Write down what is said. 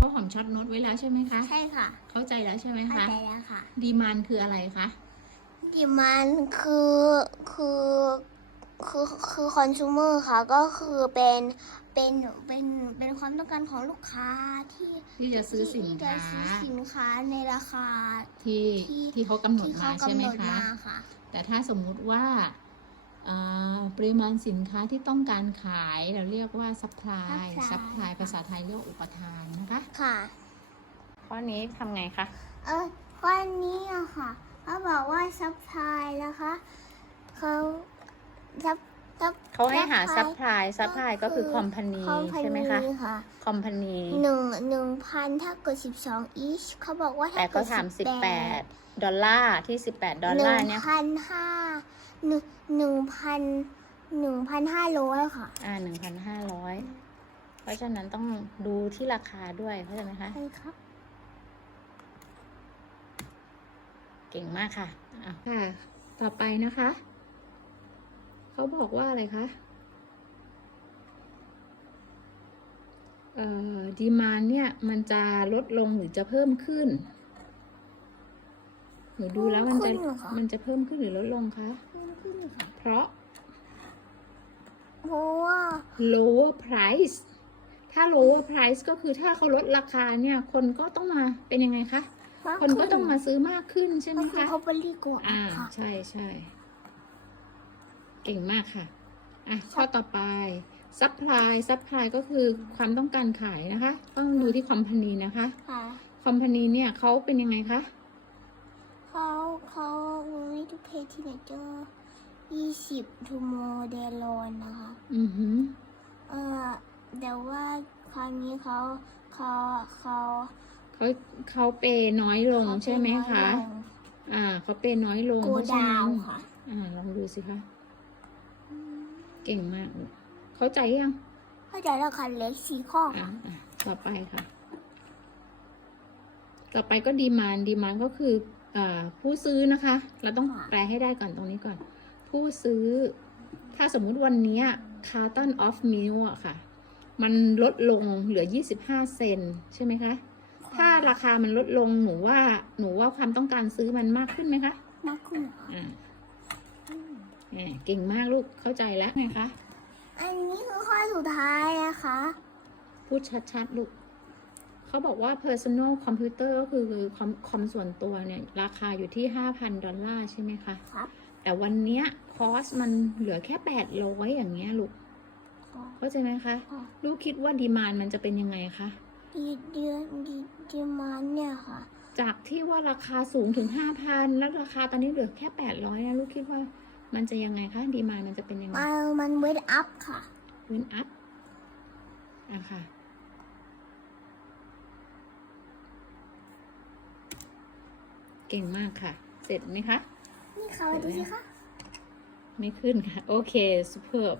เขาหอมช็อตโน้ตไว้แล้วใช่ไหมคะ ใช่ค่ะ เข้าใจแล้วใช่ไหมเข้าคะใจแล้วค่ะ ดีมานคืออะไรคะดิมันคือคือคือคือคอน sumer ค่ะ ก็คือเป็นเป็นเป็นเป็นความต้องการของลูกค้าที่ที่จะซื้อสินที่จะค้าซื้อสินค้าในราคาที่ที่ที่เขากำหนดที่มาเขาใช่กำไหมหนดคะมาค่ะแต่ถ้าสมมุติว่าเอ่อ ปริมาณสินค้าที่ต้องการขายเราเรียกว่า supply supply supply ภาษาไทยเรียกว่าอุปทานนะคะ ค่ะ ข้อนี้ทำไงคะ เออข้อนี้อะค่ะ เขาบอกว่าซัพพลายนะคะเขาซัพซัพเขาให้หา supply supply supply ก็คือ company ใช่ไหมคะ company ค่ะ company หนึ่งหนึ่งพันถ้าเกิดสิบสอง each เขาบอกว่าแต่ถ้าเขาเกิดถามสิบแปด18ดอลลาร์ที่18ดอลหลานึ่ร์งเนี่ยพันห้า หนึ่งหนึ่งพันหนึ่งพันห้าร้อยค่ะ อ่า1,500เพราะฉะนั้นต้องดูที่ราคาด้วยเข้าใจไหมคะ ใช่ครับ เก่งมากค่ะอะ ค่ะ ต่อไปนะคะ เขาบอกว่าอะไรคะ เอ่อดีมานเนี่ย มันจะลดลงหรือจะเพิ่มขึ้นห นูดูแล้วมันจะเพิ่มขึ้นเหรอคะมันจะเพิ่มขึ้นหรือลดลงคะขึ้นขึ้นค่ะเพราะเพราะว่า lower price ถ้า lower price ก็คือถ้าเขาลดราคาเนี่ย คนก็ต้องมาเป็นยังไงคะ คนก็ต้องมาซื้อมากขึ้นใช่ไหมก็คือคะเขาบริกว่าอ่าค่ะใช่ใช่เก่งมากค่ะ อะ ข้อต่อไป supply supply ก็คือความต้องการขายนะคะ ต้องดูที่ company นะคะค่ะ company เนี่ยเขาเป็นยังไงคะ เขาวิทูเพทีเนเจอร์ยี่สิบทูโมเดลอนนะคะ อือหือ เออแต่ว่าคราวนี้เขาเขาเขาเขาเขาเปย์น้อยลงใช่ไหมคะ อ่าเขาเปย์น้อยลงโกดาวค่ะ อ่าลองดูสิคะ เก่งมาก เข้าใจยัง เข้าใจแล้วค่ะเล็กสี่ข้ออะค่ะอะต่อไปค่ะ ต่อไปก็ดีมานดีมานก็คือ ผู้ซื้อนะคะ เราต้องแปลให้ได้ก่อนตรงนี้ก่อน ผู้ซื้อ ถ้าสมมุติวันเนี้คาร์ตันออฟมิลอะค่ะ มันลดลงเหลือ 25 เซนใช่ไหมคะ ถ้าราคามันลดลงหนูว่าหนูว่าความต้องการซื้อมันมากขึ้นไหมคะ มากขึ้นเหรอคะอ่าแหมเก่งมากลูกเข้าใจแล้วไงคะ อันนี้คือข้อสุดท้ายนะคะ พูดชัดๆลูก เขาบอกว่า personal computer ก็คือคอมคอมส่วนตัวเนี่ย ราคาอยู่ที่ 5,000 ดอลลาร์ใช่ไหมคะ ครับ แต่วันเนี้ยคอสมันเหลือแค่ 800 อย่างเงี้ยลูกเข้าใจไหมคะค่ะลูกคิดว่าดีมานมันจะเป็นยังไงคะ ดีเดือนดีดีมันเนี่ยค่ะ จากที่ว่าราคาสูงถึง 5,000 แล้วราคาตอนนี้เหลือแค่ 800นะลูกคิดว่ามันจะยังไงคะ ดีมานมันจะเป็นยังไงมันมันเวทอัพค่ะ เว้นอัพอะค่ะ เก่งมากค่ะ เสร็จไหมคะ นี่ค่ะดูสิคะ ไม่ขึ้นค่ะ โอเค superb